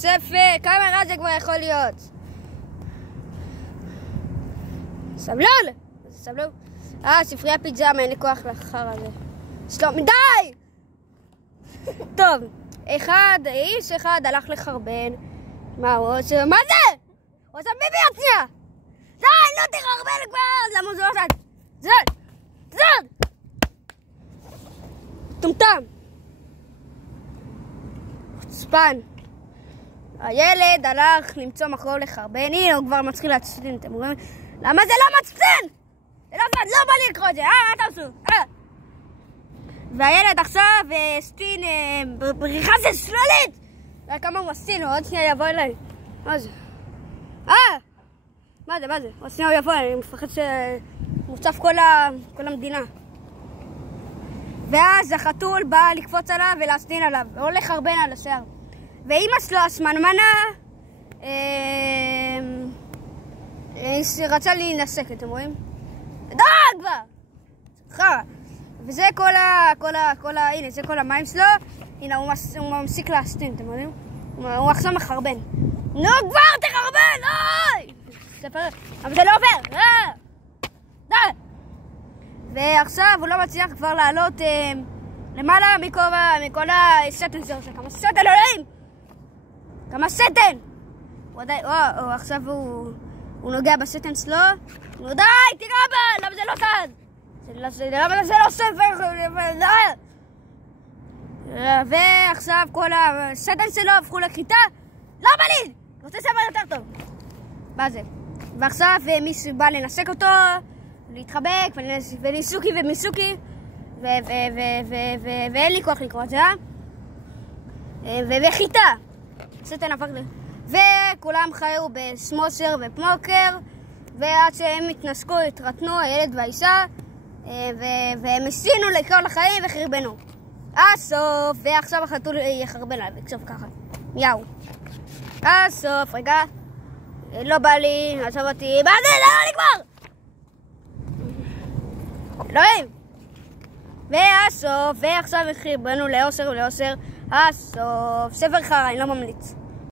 ספר, כמה רע זה כבר יכול להיות? סבלול! סבלול? ספרי הפיג'מה, אין לי כוח לחר הזה. שלום, די! טוב, איש אחד הלך לחרבן. מה הוא עושה? מה זה? הוא עושה ביבי עצמיה! די, לא תחרבן כבר! למה זה לא עושה? זד! טומטם! חוצפן. הילד הלך למצוא מקום לחרבן. הנה, הוא כבר מתחיל להצטין. אתם רואים? למה זה לא מצטין? זה לא בא לי לקרוא את זה. מה אתה עושה? והילד עכשיו סטין בריחה של שלולית. כמה הוא מסטין, עוד שנייה יבוא אליי. מה זה? מה זה? עוד שנייה הוא יבוא אליי, אני מפחד שמוצף כל המדינה. ואז החתול בא לקפוץ עליו ולהסטין עליו, או לחרבן על השיער. ואמא שלו, השמנמנה, רצה להינשק, אתם רואים? די כבר! חרא. וזה הנה, זה כל המים שלו. הנה, הוא ממשיך להסטין, אתם יודעים? הוא עכשיו מחרבן. נו, כבר תחרבן! אוי! אבל זה לא עובר! די! ועכשיו הוא לא מצליח כבר לעלות למעלה מכל השטן שלו. כמה שטן, אלוהים! כמה שטן! עכשיו הוא נוגע בשטן שלו. נו, די! תיגע בה! למה זה לא צד? למה זה לא ספר? ועכשיו כל השטן שלו הפכו לכיתה. לא בא לי! רוצה ספר יותר טוב. מה זה? ועכשיו מישהו בא לנסק אותו, להתחבק, וניסוקי ומיסוקי, ואין לי כוח לקרוא את זה, וחיטה. שטן הפך לי. וכולם חיו בסמושר ופמוקר, ועד שהם התנסקו, התרתנו, הילד והאישה, והם הסינו לכל החיים וחרבנו. הסוף, ועכשיו החתול יחרבן עליו, יקשוב ככה. יאו. הסוף, רגע. לא בא לי, עזוב אותי. מה זה? לא לי כבר! אלוהים! והסוף, ועכשיו חרבנו לאוסר ולאוסר. הסוף. ספר חרא, אני לא ממליץ.